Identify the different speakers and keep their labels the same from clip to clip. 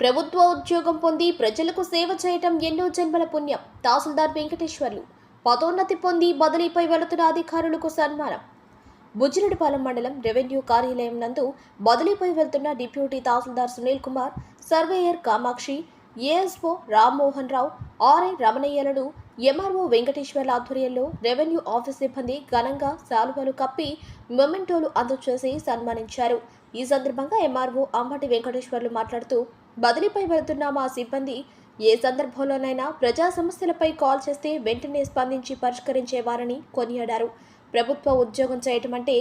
Speaker 1: ప్రభుత్వ ఉద్యోగం పొంది ప్రజలకు సేవ చేయటం ఎన్నో జన్మల పుణ్యం. తహసీల్దార్ వెంకటేశ్వర్లు పదోన్నతి పొంది బదిలీపై వెళుతున్న అధికారులకు సన్మానం. బుజ్జిరెడ్డిపాలెం మండలం రెవెన్యూ కార్యాలయం నందు బదిలీపై వెళ్తున్న deputy tahsildar Sunil Kumar surveyor Kamakshi ASO Rammohan Rao RI రమణయ్యలను MRO వెంకటేశ్వర్ల ఆధ్వర్యంలో రెవెన్యూ ఆఫీస్ సిబ్బంది ఘనంగా శాలువలు కప్పి మొమెంటోలు అందజేసి సన్మానించారు. ఈ సందర్భంగా ఎంఆర్ఓ అంబటి వెంకటేశ్వర్లు మాట్లాడుతూ బదిలీపై వెళుతున్న మా సిబ్బంది ఏ సందర్భంలోనైనా ప్రజా సమస్యలపై కాల్ చేస్తే వెంటనే స్పందించి పరిష్కరించేవారని కొనియాడారు. ప్రభుత్వ ఉద్యోగం చేయటం అంటే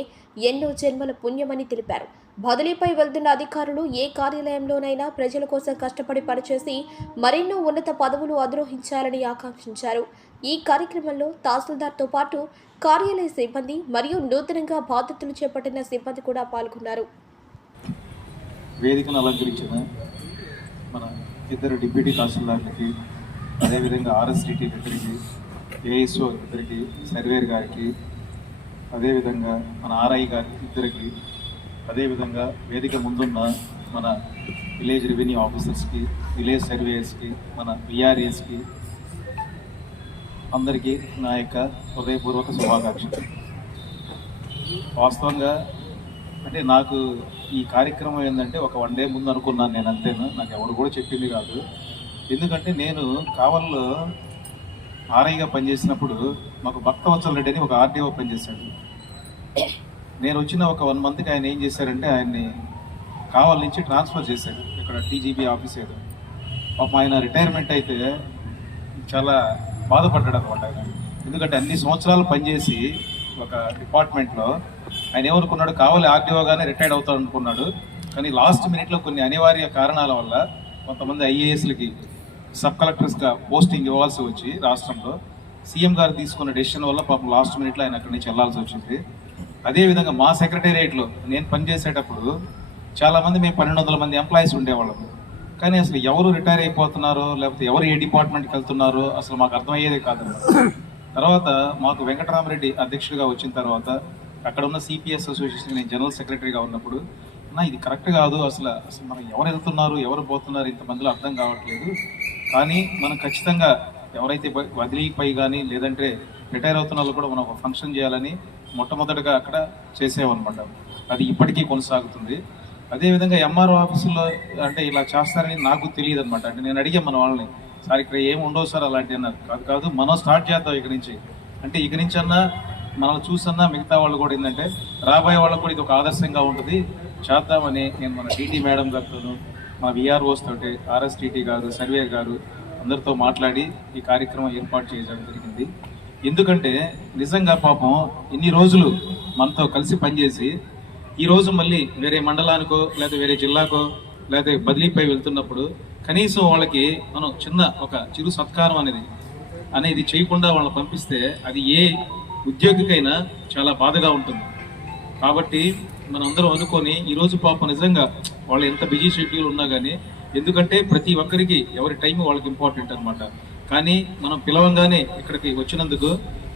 Speaker 1: ఎన్నో జన్మల పుణ్యమని తెలిపారు. బదిలీపై వెళ్తున్న అధికారులు ఏ కార్యాలయంలోనైనా ప్రజల కోసం కష్టపడి పనిచేసి మరెన్నో ఉన్నత పదవులు అధిరోహించాలని ఆకాంక్షించారు. ఈ కార్యక్రమంలో తహసీల్దార్తో పాటు కార్యాలయ సిబ్బంది మరియు నూతనంగా బాధ్యతలు చేపట్టిన సిబ్బంది కూడా పాల్గొన్నారు.
Speaker 2: వేదికను అలంకరించిన ఇద్దరు డిప్యూటీ తహసీల్దార్లకి అదేవిధంగా ఆర్ఎస్డిటీ ఇద్దరికి ఏఎస్ఓ ఇద్దరికి సర్వేర్ గారికి అదేవిధంగా మన ఆర్ఐ గారికి ఇద్దరికి అదేవిధంగా వేదిక ముందున్న మన విలేజ్ రెవెన్యూ ఆఫీసర్స్కి విలేజ్ సర్వేయర్స్కి మన విఆర్ఏస్కి అందరికీ నా యొక్క హృదయపూర్వక శుభాకాంక్షలు. వాస్తవంగా అంటే నాకు ఈ కార్యక్రమం ఏంటంటే ఒక వన్ డే ముందు అనుకున్నాను నేను అంతేను? నాకు ఎవరు కూడా చెప్పింది కాదు. ఎందుకంటే నేను కావల్లో ఆర్ఐగా పనిచేసినప్పుడు మాకు భక్తవత్సల రెడ్డి అని ఒక ఆర్డీఓ పనిచేశాడు. నేను వచ్చిన ఒక వన్ మంత్కి ఆయన ఏం చేశారంటే ఆయన్ని కావల్ నుంచి ట్రాన్స్ఫర్ చేశాడు. ఇక్కడ టీజీబీ ఆఫీస్ ఏదో. పాపం ఆయన రిటైర్మెంట్ అయితే చాలా బాధపడ్డాడు అనమాట ఆయన. ఎందుకంటే అన్ని సంవత్సరాలు పనిచేసి ఒక డిపార్ట్మెంట్లో ఆయన ఏమనుకున్నాడు కావాలి ఆర్డీఓగానే రిటైర్డ్ అవుతాడు అనుకున్నాడు. కానీ లాస్ట్ మినిట్లో కొన్ని అనివార్య కారణాల వల్ల కొంతమంది ఐఏఎస్లకి సబ్ కలెక్టర్స్గా పోస్టింగ్ ఇవ్వాల్సి వచ్చి రాష్ట్రంలో సీఎం గారు తీసుకున్న డెసిషన్ వల్ల పాపం లాస్ట్ మినిట్లో ఆయన అక్కడి నుంచి వెళ్ళాల్సి వచ్చింది. అదేవిధంగా మా సెక్రటేరియట్లో నేను పనిచేసేటప్పుడు చాలామంది మేము పన్నెండు వందల మంది ఎంప్లాయీస్ ఉండేవాళ్ళం. కానీ అసలు ఎవరు రిటైర్ అయిపోతున్నారో లేకపోతే ఎవరు ఏ డిపార్ట్మెంట్కి వెళ్తున్నారో అసలు మాకు అర్థమయ్యేదే కాదు. తర్వాత మాకు వెంకటరామరెడ్డి అధ్యక్షుడిగా వచ్చిన తర్వాత అక్కడ ఉన్న సిపిఎస్ అసోసియేషన్ నేను జనరల్ సెక్రటరీగా ఉన్నప్పుడు అన్న ఇది కరెక్ట్ కాదు. అసలు అసలు మనం ఎవరు వెళ్తున్నారు ఎవరు పోతున్నారు ఇంతమందిలో అర్థం కావట్లేదు. కానీ మనం ఖచ్చితంగా ఎవరైతే బ- కానీ లేదంటే రిటైర్ అవుతున్న వాళ్ళు కూడా మనం ఒక ఫంక్షన్ చేయాలని మొట్టమొదటిగా అక్కడ చేసేవన్నమాట. అది ఇప్పటికీ కొనసాగుతుంది. అదేవిధంగా ఎంఆర్ఓ ఆఫీసులో అంటే ఇలా చేస్తారని నాకు తెలియదు అనమాట అంటే నేను అడిగా మన వాళ్ళని సార్ ఇక్కడ ఏమి ఉండవు సార్ అలాంటి అన్నారు. కాదు కాదు మనం స్టార్ట్ చేద్దాం ఇక్కడి నుంచి. అంటే ఇక నుంచి అన్నా మనం చూసన్నా మిగతా వాళ్ళు కూడా ఏంటంటే రాబోయే వాళ్ళకు కూడా ఇది ఒక ఆదర్శంగా ఉంటుంది. చేద్దామని నేను మన టీటీ మేడం గారితోనూ మా విఆర్ఓస్ తోటి ఆర్ఎస్టీటీ గారు సర్వే గారు అందరితో మాట్లాడి ఈ కార్యక్రమం ఏర్పాటు చేయడం జరిగింది. ఎందుకంటే నిజంగా పాపం ఇన్ని రోజులు మనతో కలిసి పనిచేసి ఈ రోజు మళ్ళీ వేరే మండలానికో లేదా వేరే జిల్లాకో లేదా బదిలీపై వెళ్తున్నప్పుడు కనీసం వాళ్ళకి మనం చిన్న ఒక చిరు సత్కారం అనేది అనేది చేయకుండా వాళ్ళని పంపిస్తే అది ఏ ఉద్యోగికైనా చాలా బాధగా ఉంటుంది. కాబట్టి మనందరం అనుకొని ఈరోజు పాప పాపం నిజంగా వాళ్ళు ఎంత బిజీ షెడ్యూల్ ఉన్నా కానీ ఎందుకంటే ప్రతి ఒక్కరికి ఎవరి టైం వాళ్ళకి ఇంపార్టెంట్ అనమాట కానీ మనం పిలవంగానే ఇక్కడికి వచ్చినందుకు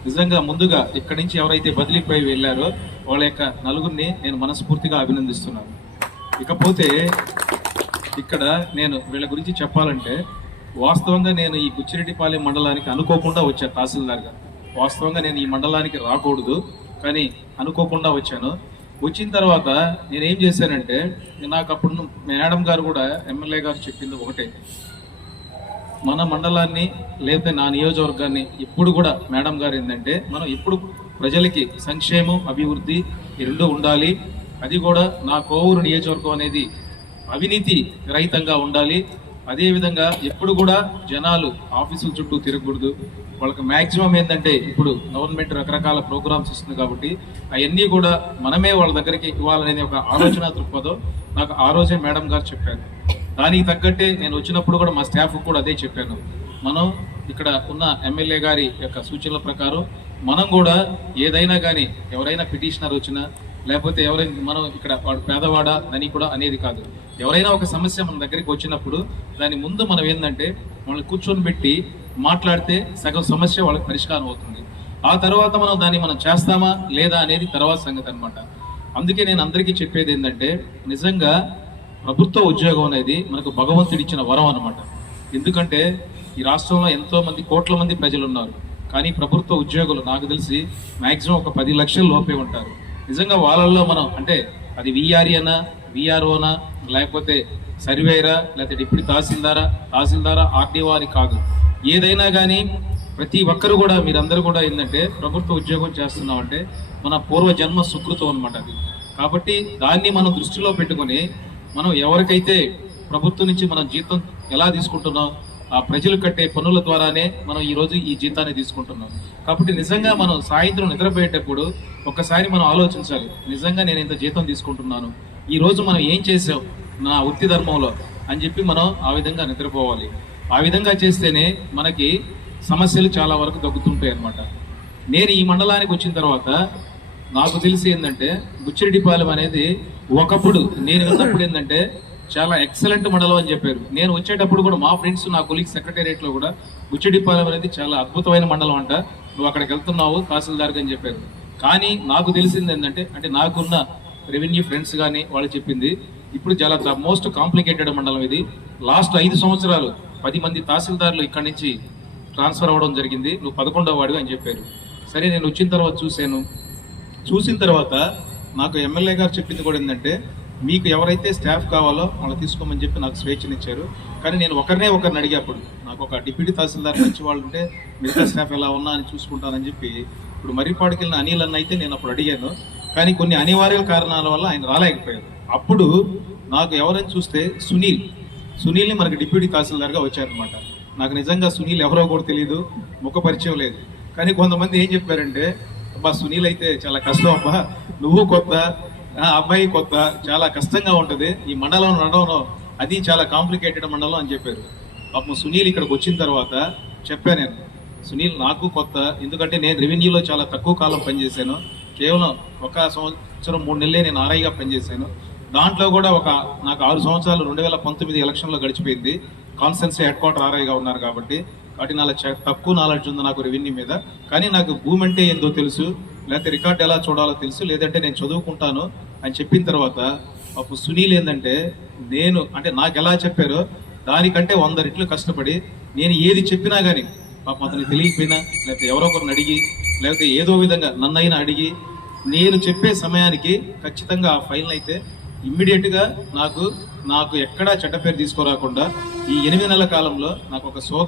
Speaker 2: నిజంగా ముందుగా ఇక్కడి నుంచి ఎవరైతే బదిలీపై వెళ్ళారో వాళ్ళ యొక్క నలుగురిని నేను మనస్ఫూర్తిగా అభినందిస్తున్నాను. ఇకపోతే ఇక్కడ నేను వీళ్ళ గురించి చెప్పాలంటే వాస్తవంగా నేను ఈ బుచ్చిరెడ్డిపాలెం మండలానికి అనుకోకుండా వచ్చాను తహసీల్దార్గా. వాస్తవంగా నేను ఈ మండలానికి రాకూడదు కానీ అనుకోకుండా వచ్చాను. వచ్చిన తర్వాత నేను ఏం చేశానంటే నాకు అప్పుడు మేడం గారు కూడా ఎమ్మెల్యే గారు చెప్పింది ఒకటే. మన మండలాన్ని లేకపోతే నా నియోజకవర్గాన్ని ఇప్పుడు కూడా మేడం గారు ఏంటంటే మనం ఇప్పుడు ప్రజలకి సంక్షేమం అభివృద్ధి రెండు ఉండాలి. అది కూడా నా కోవూరు నియోజకవర్గం అనేది అవినీతి రహితంగా ఉండాలి. అదేవిధంగా ఎప్పుడు కూడా జనాలు ఆఫీసుల చుట్టూ తిరగకూడదు. వాళ్ళకి మ్యాక్సిమం ఏంటంటే ఇప్పుడు గవర్నమెంట్ రకరకాల ప్రోగ్రామ్స్ ఇస్తుంది కాబట్టి అవన్నీ కూడా మనమే వాళ్ళ దగ్గరికి ఇవ్వాలనేది ఒక ఆలోచన దృక్పథం. నాకు ఆ రోజే మేడం గారు చెప్పారు. దానికి తగ్గట్టే నేను వచ్చినప్పుడు కూడా మా స్టాఫ్ కూడా అదే చెప్పాను. మనం ఇక్కడ ఉన్న ఎమ్మెల్యే గారి యొక్క సూచనల ప్రకారం మనం కూడా ఏదైనా కానీ ఎవరైనా పిటిషనర్ వచ్చినా లేకపోతే ఎవరైనా మనం ఇక్కడ వాడు పేదవాడ అని కూడా అనేది కాదు. ఎవరైనా ఒక సమస్య మన దగ్గరికి వచ్చినప్పుడు దాని ముందు మనం ఏంటంటే మనల్ని కూర్చొని పెట్టి మాట్లాడితే సగం సమస్య వాళ్ళకి పరిష్కారం అవుతుంది. ఆ తర్వాత మనం దాన్ని మనం చేస్తామా లేదా అనేది తర్వాత సంగతి అన్నమాట. అందుకే నేను అందరికీ చెప్పేది ఏంటంటే నిజంగా ప్రభుత్వ ఉద్యోగం అనేది మనకు భగవంతుడిచ్చిన వరం అనమాట ఎందుకంటే ఈ రాష్ట్రంలో ఎంతో మంది కోట్ల మంది ప్రజలు ఉన్నారు. కానీ ప్రభుత్వ ఉద్యోగులు నాకు తెలిసి మాక్సిమం ఒక పది లక్షల లోపే ఉంటారు. నిజంగా వాళ్ళల్లో మనం అంటే అది విఆర్ఈ అనా విఆర్ఓనా లేకపోతే సర్వేరా లేకపోతే డిప్యూటీ తహసీల్దారా తహసీల్దారా ఆర్డీఓ అని కాదు. ఏదైనా కానీ ప్రతి ఒక్కరు కూడా మీరందరూ కూడా ఏంటంటే ప్రభుత్వ ఉద్యోగం చేస్తున్నామంటే మన పూర్వ జన్మ సుకృతం అనమాట అది. కాబట్టి దాన్ని మనం దృష్టిలో పెట్టుకొని మనం ఎవరికైతే ప్రభుత్వం నుంచి మనం జీతం ఎలా తీసుకుంటున్నాం ప్రజలు కట్టే పనుల ద్వారానే మనం ఈరోజు ఈ జీతాన్ని తీసుకుంటున్నాం. కాబట్టి నిజంగా మనం సాయంత్రం నిద్రపోయేటప్పుడు ఒక్కసారి మనం ఆలోచించాలి నిజంగా నేను ఇంత జీతం తీసుకుంటున్నాను ఈ రోజు మనం ఏం చేసాం నా వృత్తి ధర్మంలో అని చెప్పి మనం ఆ విధంగా నిద్రపోవాలి. ఆ విధంగా చేస్తేనే మనకి సమస్యలు చాలా వరకు తగ్గుతుంటాయి అన్నమాట. నేను ఈ మండలానికి వచ్చిన తర్వాత నాకు తెలిసి ఏంటంటే బుచ్చిరెడ్డిపాలెం అనేది ఒకప్పుడు నేను విన్నప్పుడు ఏంటంటే చాలా ఎక్సలెంట్ మండలం అని చెప్పారు. నేను వచ్చేటప్పుడు కూడా మా ఫ్రెండ్స్ నా కొలీగ్ సెక్రటేరియట్లో కూడా బుచ్చిరెడ్డిపాలెం అనేది చాలా అద్భుతమైన మండలం అంట. నువ్వు అక్కడికి వెళ్తున్నావు తహసీల్దార్ అని చెప్పారు. కానీ నాకు తెలిసింది ఏంటంటే అంటే నాకున్న రెవెన్యూ ఫ్రెండ్స్ కానీ వాళ్ళు చెప్పింది ఇప్పుడు చాలా మోస్ట్ కాంప్లికేటెడ్ మండలం ఇది. లాస్ట్ ఐదు సంవత్సరాలు పది మంది తహసీల్దార్లు ఇక్కడి నుంచి ట్రాన్స్ఫర్ అవ్వడం జరిగింది. నువ్వు పదకొండవ వాడివి అని చెప్పారు. సరే నేను వచ్చిన తర్వాత చూశాను. చూసిన తర్వాత నాకు ఎమ్మెల్యే గారు చెప్పింది కూడా ఏంటంటే మీకు ఎవరైతే స్టాఫ్ కావాలో వాళ్ళు తీసుకోమని చెప్పి నాకు స్వేచ్ఛనిచ్చారు. కానీ నేను ఒకరినే ఒకరిని అడిగేప్పుడు నాకు ఒక డిప్యూటీ తహసీల్దార్ మంచి వాళ్ళు ఉంటే మిగతా స్టాఫ్ ఎలా ఉన్నా అని చూసుకుంటానని చెప్పి ఇప్పుడు మర్రిపాడికి వెళ్ళిన అనిల్ అన్న అయితే నేను అప్పుడు అడిగాను. కానీ కొన్ని అనివార్య కారణాల వల్ల ఆయన రాలేకపోయారు. అప్పుడు నాకు ఎవరైనా చూస్తే సునీల్. సునీల్ని మనకి డిప్యూటీ తహసీల్దార్గా వచ్చారనమాట నాకు నిజంగా సునీల్ ఎవరో కూడా తెలియదు ముఖ పరిచయం లేదు. కానీ కొంతమంది ఏం చెప్పారంటే అబ్బా సునీల్ అయితే చాలా కష్టం అబ్బా నువ్వు కొత్త అబ్బాయి కొత్త చాలా కష్టంగా ఉంటుంది. ఈ మండలం నడవడం అది చాలా కాంప్లికేటెడ్ మండలం అని చెప్పారు. పాపం సునీల్ ఇక్కడికి వచ్చిన తర్వాత చెప్పాను నేను సునీల్ నాకు కొత్త ఎందుకంటే నేను రెవెన్యూలో చాలా తక్కువ కాలం పనిచేశాను. కేవలం ఒక సంవత్సరం మూడు నెలలే నేను ఆర్ఐగా పనిచేశాను. దాంట్లో కూడా ఒక నాకు ఆరు సంవత్సరాలు రెండు వేల పంతొమ్మిది ఎలక్షన్లో గడిచిపోయింది. కాన్స్టెన్సీ హెడ్ క్వార్టర్ ఆర్ఐగా ఉన్నారు కాబట్టి కాబట్టి నాలో చ- తక్కువ నాలెడ్జ్ ఉంది నాకు రెవెన్యూ మీద. కానీ నాకు భూమి అంటే ఏందో తెలుసు. లేకపోతే రికార్డ్ ఎలా చూడాలో తెలుసు లేదంటే నేను చదువుకుంటాను అని చెప్పిన తర్వాత అప్పుడు సునీల్ ఏంటంటే నేను అంటే నాకు ఎలా చెప్పారో దానికంటే వంద రెట్లు కష్టపడి నేను ఏది చెప్పినా కానీ పాప అతనికి తెలియకపోయినా లేకపోతే ఎవరో ఒకరిని అడిగి లేకపోతే ఏదో విధంగా నన్నైనా అడిగి నేను చెప్పే సమయానికి ఖచ్చితంగా ఆ ఫైల్ అయితే ఇమ్మీడియట్గా నాకు నాకు ఎక్కడా చెడ్డ పేరు తీసుకురాకుండా ఈ ఎనిమిది నెలల కాలంలో నాకు ఒక సోదరు